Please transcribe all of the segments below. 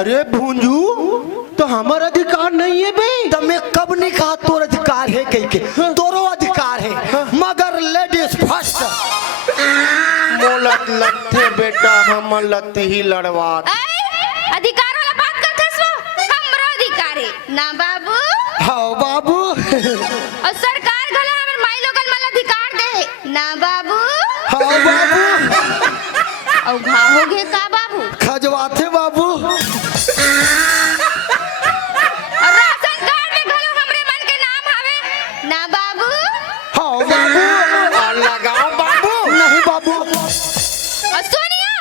अरे भूंजू तो हमारा अधिकार नहीं है बे। तो मैं कब नहीं कहा तोर अधिकार है कहीं के, तोरो अधिकार है, मगर लेडीज फर्स्ट। मोलत लत्थे बेटा हम लत ही लड़वा। अधिकार वाला बात करते सो हमरो अधिकार है ना बाबू। हाँ बाबू। और सरकार गला हमर माई लोगन मला अधिकार दे ना बाबू। हाँ बाबू। और घा हो गए का बाबू। खजवाते बाबू। और राशन कार्ड में घलो हमरे मन के नाम आवे ना बाबू। हाँ बाबू। और लगाओ बाबू। नहीं बाबू। और सोनिया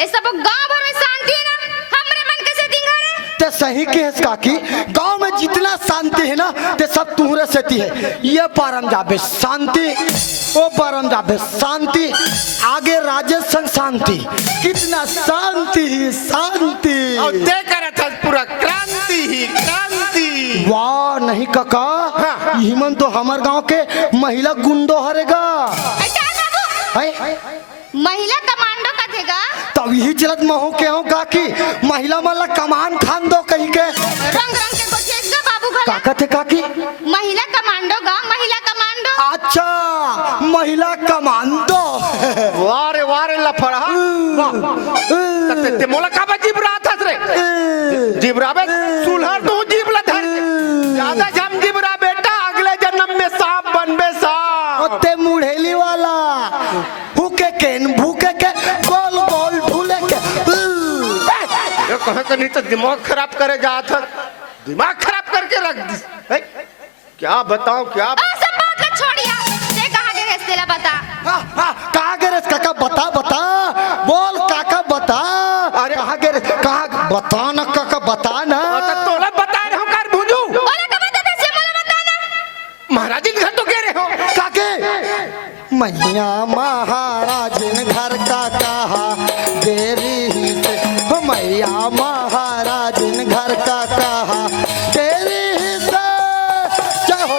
ये सब गांव भर में शांति है ना, हमरे मन के से दिंगारे। ते सही के है काकी, गांव में जितना शांति है ना ते सब तुहरे सेती है। ये पारम जाबे शांति, ओ पारम जाबे शांति, आगे राजेश संग शांति, कितना शांति ही शांति। और देख रहा था पूरा क्रांति ही क्रांति। वाह नहीं काका, हिमन तो हमार गांव के महिला गुंडो हरेगा। अच्छा बाबू महिला कमांडो का थेगा। तब यही चलत महू के हो काकी, महिला मला कमान खान दो कहीं के। रंग रंग के गोचेगा बाबू भला। काका थे काकी महिला कमांडो गा, महिला कमांडो। अच्छा महिला कमांडो। वारे लफड़ा। ते मोला का जीव रहा था रे। जीव राबे सुलहर तू जीव ला धर। ज्यादा जम जीव रा बेटा अगले जन्म में सांप बनबे सांप। ते मुढ़ेली वाला भूखे के भूखे के गोल गोल ढूले के। ये कहे के नहीं तो दिमाग खराब करे जा था, दिमाग खराब करके रख दी। क्या बताऊं क्या सब बात ला छोड़िया, ते कहां के रेस्तेला बता। कहाँ गे रे काका, बता बता बोल काका बता। अरे कहाँ गे रे, कहाँ बता ना काका बता ना। तो तोला बता रहे हो कर भूजू। ओला का बता दे से मोला बताना। महाराज जी घर तो कह रहे हो काके मैया महाराजिन घर का कहा देरी से, मैया महाराजिन घर का कहा देरी से। क्या हो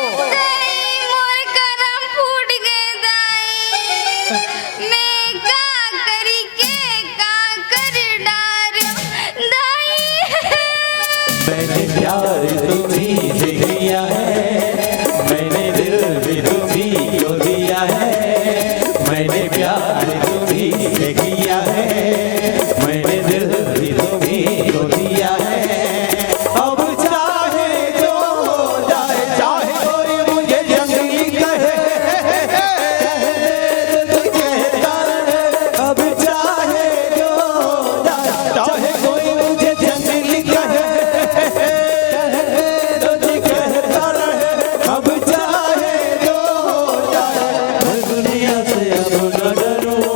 मोर करम फूट गए दाई, मैं का करी के का कर डार दाई। मैंने प्यार तुम्हीं से किया है, मैंने दिल भी तुम्हीं को दिया है। मैंने प्यार तुम्हीं से किया है, मैंने दिल भी तुम्हीं को दिया है। अब चाहे जो हो जाए, चाहे कोई मुझे जंगली कहे, तो कहता रहे। अब चाहे जो हो जाए, चाहे कोई मुझे जंगली कहे, अब चाहे जो हो जाए। मैं दुनिया से अब न डरूं,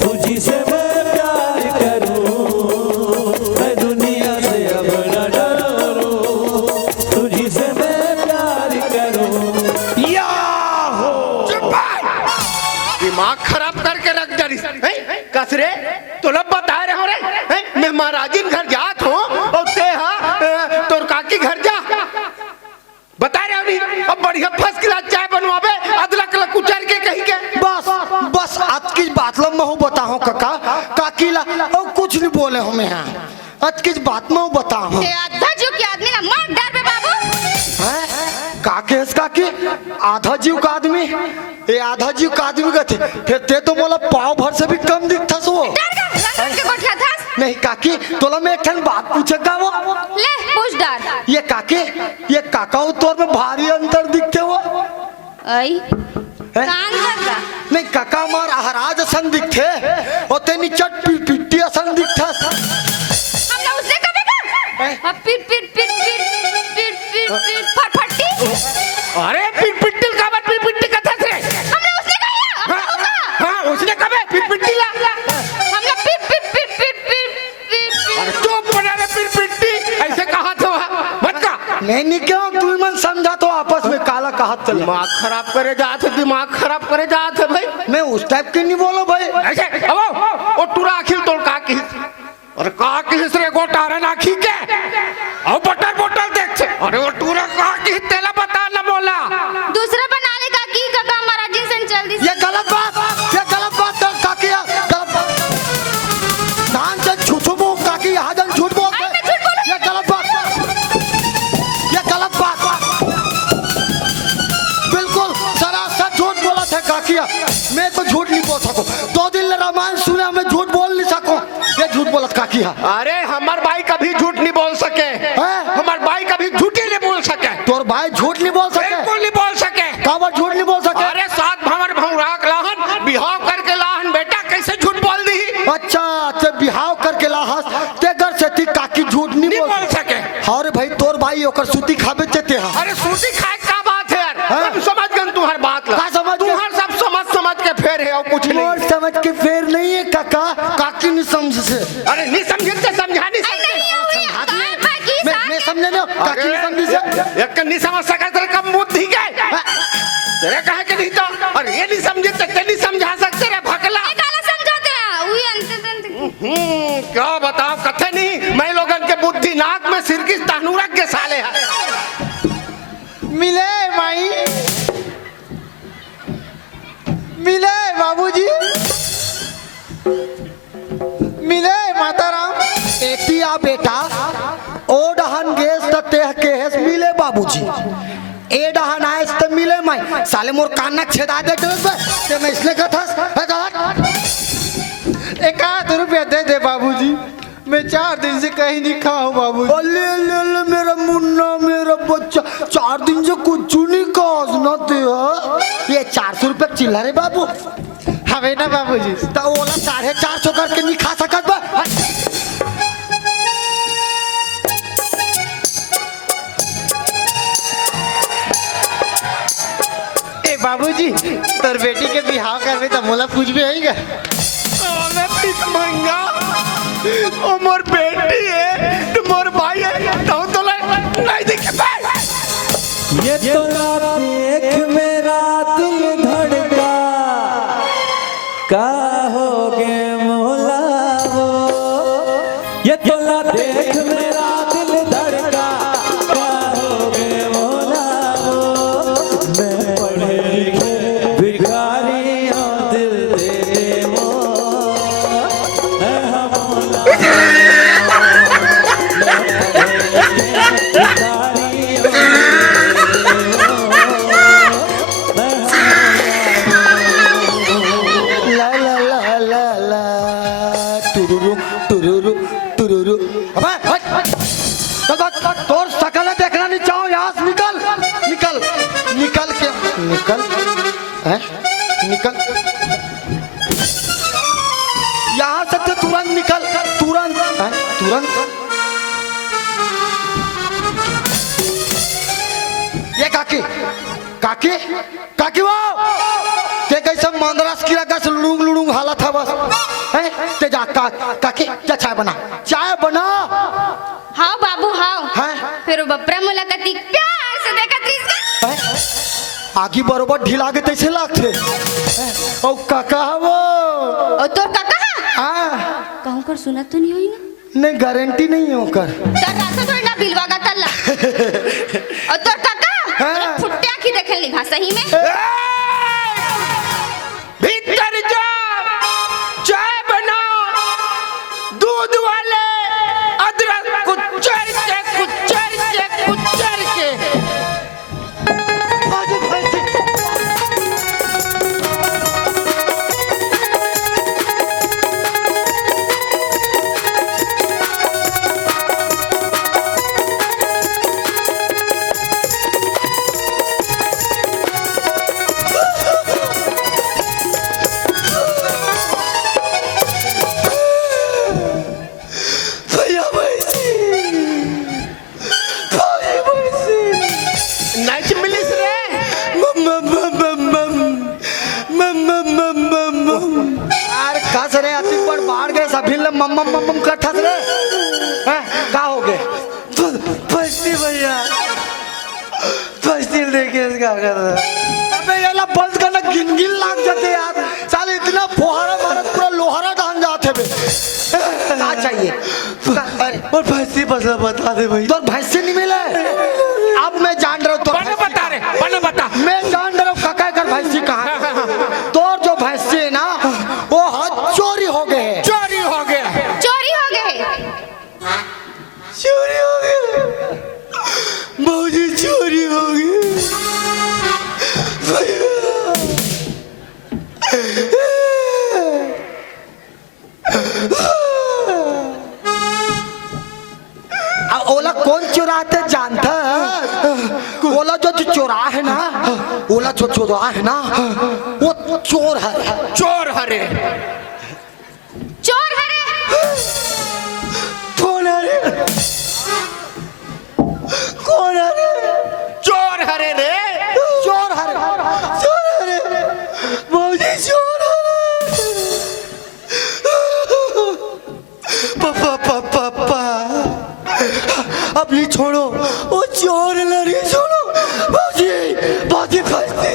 तुझी से मैं प्यार करूं। मैं दुनिया से अब न डरूं, तुझी से मैं प्यार करूं। या हो दिमाग खराब करके रख दरी। कसरे तो लब बता रहे हो रे। मैं महाराजिन घर जात हूँ और ते हा तोर काकी घर जा बता रहे हो नहीं। अब बढ़िया फर्स्ट क्लास चाय बनवाबे अदरक ला कुचर के कहीं के। बस बस आज की बात लो मैं बताऊं काका, काकीला और कुछ नहीं बोले हमें यहाँ। आज की बात में बताऊं ते आधा जो के आदमी ना मार डार बे बाबू। काके काकी आधा जीव का आदमी, ये आधा जीव का आदमी का थे, फिर ते तो बोला पाव भर से भी कम दिखता सो। डर का रंग रंग के गोठा था। नहीं काकी तोला मैं एक ठन बात पूछेगा वो। ले पूछ डार। ये काके ये काका तौर में भारी अंतर दिखते हो। आई कान लगा। नहीं काका मार आहराज सन दिखते और ते निचट पिट्टी सन दिखता। हम लोग उसने कब देखा? अब पिट पिट पिट पिट पिट पिट पिट फटफटी। अरे पिटिल का बात पिटी कथा से। हम लोग उसने कहा। हाँ उसने कबे पिटी ला। हम लोग पिट पिट पिट पिट पिट पिट। अरे चुप बना रे पिटी ऐसे कहा था मत का। नहीं क्यों तू मन समझा तो आपस में काला कहा चल। दिमाग खराब करे जाते, दिमाग खराब करे जाते भाई। मैं उस टाइप के नहीं बोलो भाई। ऐसे अब वो टूरा आखिर तोड़ का की और का किस रे गोटारा नाखी के अब बटर बोतल देख से। अरे वो टूरा का की तेला बता ना बोला। दूसरा बना ले का की काका महाराज जी से जल्दी से। ये गलत बात काकी गलत बात काकी गलत बात। धान से छुछुमो काकी यहाँ जन मैं तो झूठ नहीं बोल सकूं। 2 दिन ले रामायण सुने, मैं झूठ बोल नहीं सकूं। ये झूठ बोलत काकी है। अरे हमार भाई कभी झूठ नहीं बोल सके। हमार भाई कभी झूठी नहीं बोल सके। तोर भाई झूठ नहीं बोल सके? बिल्कुल नहीं बोल सके। काबर झूठ नहीं बोल सके? अरे 7 भंवर भंवराक लाहन बिहाव करके लाहन बेटा, कैसे झूठ बोल दी? अच्छा ते बिहाव करके लाहस ते घर से ती काकी झूठ नहीं बोल सके। अरे भाई तोर भाई ओकर सूती खाबे चते है। अरे सूती खाए का बात है यार, हम समझ गन तुम्हार बात ला। का समझ तू हर सब समझ के फेर है और कुछ नहीं। मोर समझ के फेर नहीं है काका, काकी नहीं समझ से। अरे नहीं समझे तो समझा नहीं सकते। मैं समझे ना, काकी नहीं समझी से। एक नहीं समझ सका तेरे कम बुद्धि के तेरे कहे के नहीं तो। और ये नहीं समझे तो नहीं समझा सकते रे भकला। समझाते हैं वही अंत क्या बताओ कथे नहीं। मैं लोगन के बुद्धि नाक में सिर की तानूरा के साले है। मिले माई, मिले बाबूजी, मिले माताराम। एतिया बेटा ओ डहन गेस त तेह के हेस मिले बाबूजी। ए डहन आइस त मिले माई। साले मोर कान छेदा दे ते मैं इसने कथस। 1 रुपया दे दे बाबूजी, मैं 4 दिन से कहीं नहीं खा हूँ बाबूजी। ले ले ले मेरा मुन्ना मेरा बच्चा, 4 दिन से कुछ नहीं खास ना ते। ये 400 रुपए चिल्लर है बाबू। हवे ना बाबूजी। तो ओला 450 करके नहीं खा सकत बा। ए बाबूजी, तोर बेटी के बिहाव करवे तो मोला कुछ भी आएगा। ओ मोर बेटी है तो मोर भाई है तो नहीं दिखे। ये तो देख मेरा दिल धड़का, का हो गे मोला वो। ये तो देख मेरा दिल धड़का, का हो गे मोला वो। मैं पढ़े लिखे भिखारी हूँ, दिल दे दे वो। है मोला तोर सकल देखना नहीं चाहो। यहाँ से निकल निकल निकल के निकल है निकल यहाँ से तो तुरंत निकल, तुरंत है तुरंत। ये काकी काकी काकी वो ते कैसे मंदरास की रखा से लुड़ुंग लुड़ुंग हालत है बस है। ते जा काकी जा चाय बना, चाय बना। हाँ बाबू हाँ। हैं? फिर बपरा मुलाकाती प्यार से देखा त्रिस आगे बरोबर ढीला के तैसे लागते। ओ काका वो और तोर काका हाँ कहूँ कर सुना तो नहीं होई ना। नहीं गारंटी नहीं होकर तर रास्ता थोड़ी ना बिलवा का तल्ला। और तोर काका हाँ। फुट्टिया की देखल नहीं भाषा ही में। भीतर जा, चाय बना, दूध वाले अदरक कुचर के मम्मम मम्मम करता रे का हो गए? फस्ती भैया, फस्ती देखे इसका कर अबे ये ला बंद करना, गिन गिन लाग जाते यार साले, इतना फोहरा मारा पूरा लोहारा ढान जाते बे। क्या चाहिए? और फस्ती बता दे भाई। तो भैंसे नहीं मिले? अब मैं जान रहा हूँ तो बता रहे बता, मैं जान रहा हूँ काका कर भैंसी कहाँ। तो जो भैंसे है ना वो चोरी हो गए, चोरी हो गया, चोरी हो गए, चोरी हो गया, मौजी चोरी हो गई। ओला कौन चुराते जानता है? ओला जो चोरा है ना, ओला जो चोरा है ना, वो चोर है। चोर हरे चोर हरे कौन है रे? कौन है रे? चोर हरे रे चोर है रे। चोर है रे। बाबूजी चोर है रे। पापा पापा पापा अब नहीं छोड़ो, वो चोर लड़ी छोड़ो। बाबूजी बाबूजी फंसती।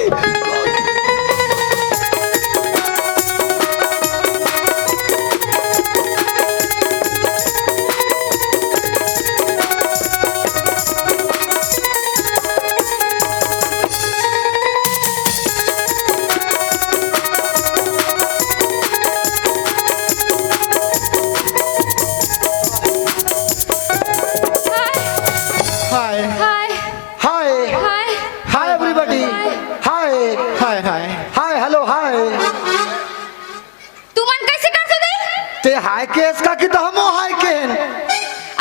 हाय हाय हाय हाय हाय एवरीबॉडी। हाय हाय हाय हाय हेलो हाय। तू मन कैसे कर सो दे? ते हाय के इसका की तो हम हाय के हैं।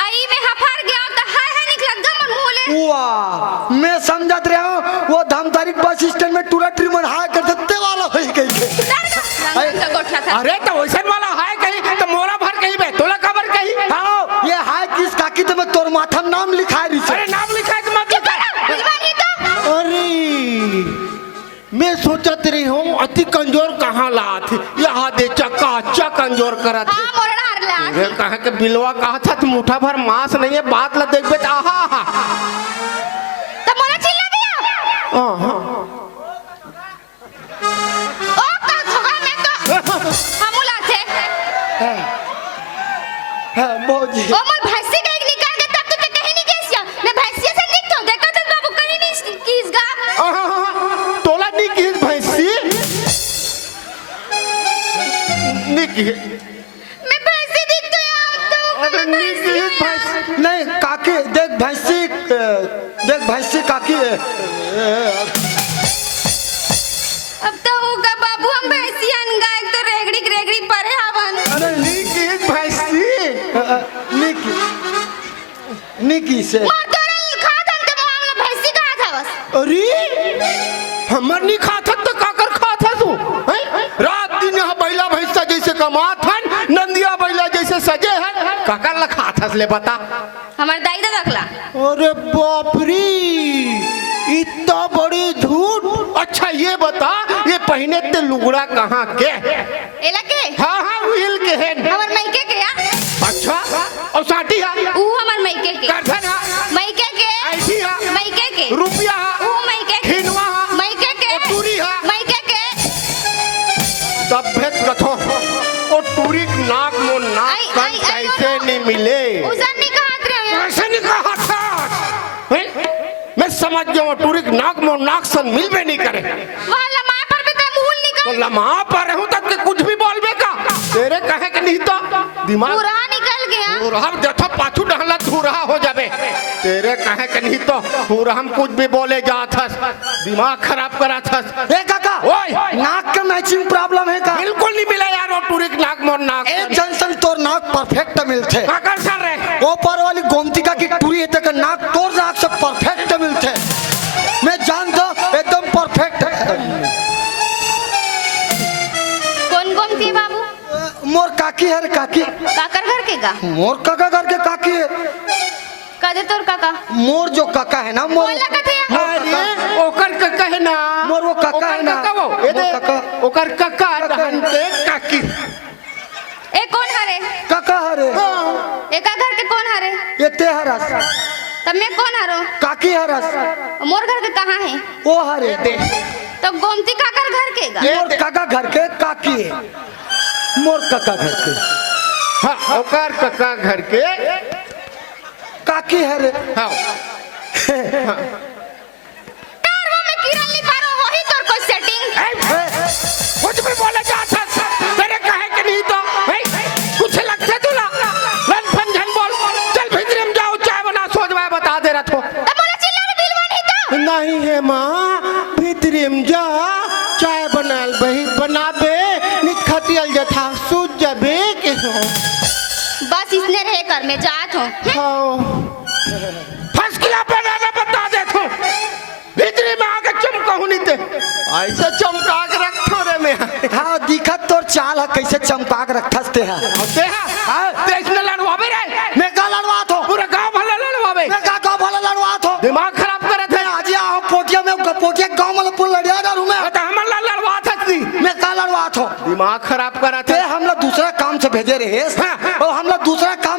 आई में हफार गया तो हाय हाय निकल गम मन मोले। वाह मैं समझत रहा हूँ वो धमतारी बस स्टैंड में टूरा ट्रीमन हाय कर सकते वाला हो गई है। रंग का गोठा था। अरे तो वैसन वाला हाय कही तो मोरा भर कही बे तोला खबर कही। हाँ ये हाय किस काकी तो मैं तोर माथा में नाम लिखा रही अरे नाम लिखा है तो मत लिखा। दिलवानी तो अरे मैं सोचत रही हूँ अति कमजोर कहाँ लात यहाँ दे चक्का कमजोर करत हां मोरड़ा हरला। ये कहा के बिलवा कहा था तुम मुठा भर मांस नहीं है बात ला देख बेटा आहा तब मोला चिल्ला गया। आहा ओ का झगड़ा में तो हमला थे। मौजी ओ मोर भैंसी का एक निकाल के तब तो ते कहीं नहीं गेसिया। मैं भैंसिया से निकतो देखा तो बाबू कहीं नहीं कीसगा। तोला नी की भैंसी नी की मैं भैंसी दिखतो यार तो अरे नी की भैंसी नहीं काकी देख भैंसी काकी अब तो होगा बाबू हम भैंसी अनगाय तो रेगड़ी परे हवन। अरे नी की भैंसी निकी से मार तोरल खा था तो मामला भैंसी कहा था बस। अरे हमर नहीं खाता तो काकर खाता तू हैं? रात दिन यहाँ बैला भैंसा जैसे कमात हन नंदिया बैला जैसे सजे हैं काकर ला खाथस ले बता। हमार दाई दा रखला। अरे बाप रे इतना बड़ी झूठ। अच्छा ये बता ये पहने ते लुगड़ा कहाँ के? एला के हाँ हाँ व्हील के है। हमार मायके के या अच्छा और साटी है ऊ हमार मायके के करधन है मायके के ऐसी है मायके के रुपया है ऊ मायके के खिनवा है मायके के और टूरी है मायके के तब भेद कथो और टूरी नाक मो नाक आई, कन आई, आई, कैसे नहीं मिले उसन नहीं कहा रे कैसे नहीं कहा था हैं? मैं समझ गया वो टूरी नाक मो नाक सन मिलवे नहीं करे वहां लमा पर भी ते मूल तो निकल लम्हा पर हूँ तब के कुछ भी बोलबे का तेरे कहे के नहीं तो दिमाग पूरा निकल गया। पूरा हम देखो पाछू डहला धूरा हो जाबे तेरे कहे के नहीं तो पूरा हम कुछ भी बोले जात हस दिमाग खराब करा थस। ए काका ओए नाक का मैचिंग प्रॉब्लम है का? बिल्कुल नहीं मिला यार वो टूरी नाक मोर नाक एक जंक्शन तोर नाक परफेक्ट मिलते। काकर सर रे वो पर वाली गोमतिका की टूरी है तक नाक तोर नाक से परफेक्ट मिलते। मैं जानता एकदम परफेक्ट है। कौन गोमती है बाबू? मोर काकी है रे काकी। काकर घर के का मोर काका घर के काकी है। कदे तोर काका मोर जो काका है ना मोर बोला कथे अरे ओकर काका है ना मोर वो काका है ना वो ए दे मोर काका ओकर काका रहन के काकी ए कौन हरे काका हरे एका घर के कौन हरे ये ते हरस तब मैं कौन हरो काकी हरस मोर घर के कहाँ है वो हरे तो गोमती काकर घर के गा मोर काका घर के काकी है। मोर काका घर के हाँ ओकर काका घर के काकी हरे हाँ कारवा में कीड़ा ली पारो हो ही तोर कोई सेटिंग कुछ भी बोले जाता तेरे कहे के नहीं तो हैं? कुछ लगता तुला लन फन झन बोल चल भीतर में जाओ चाय बना सोचवा बता दे रहा तो तब बोला चिल्ला के बिलवा नहीं तो नहीं है माँ भीतर में जा चाय बनाल बही बनाबे घर में जात हूँ। फंस किला बनाना बता दे तू भीतरी में आके चमकाहू नहीं ते ऐसे चमका के रखो रे मैं हाँ दिखत तोर चाल है कैसे चमका के रखस ते है ते हां ते इसने लड़वावे रे मैं का लड़वा थो पूरा गांव भला लड़वावे मैं का भला लड़वा थो दिमाग खराब करे थे आज यहाँ पोटिया में पोटिया गांव में पुल लड़िया डालू मैं तो हम लड़वा थी मैं का लड़वा थो दिमाग खराब करा ते थे हम लोग दूसरा काम से भेजे रहे हाँ, हाँ। और हम लोग दूसरा काम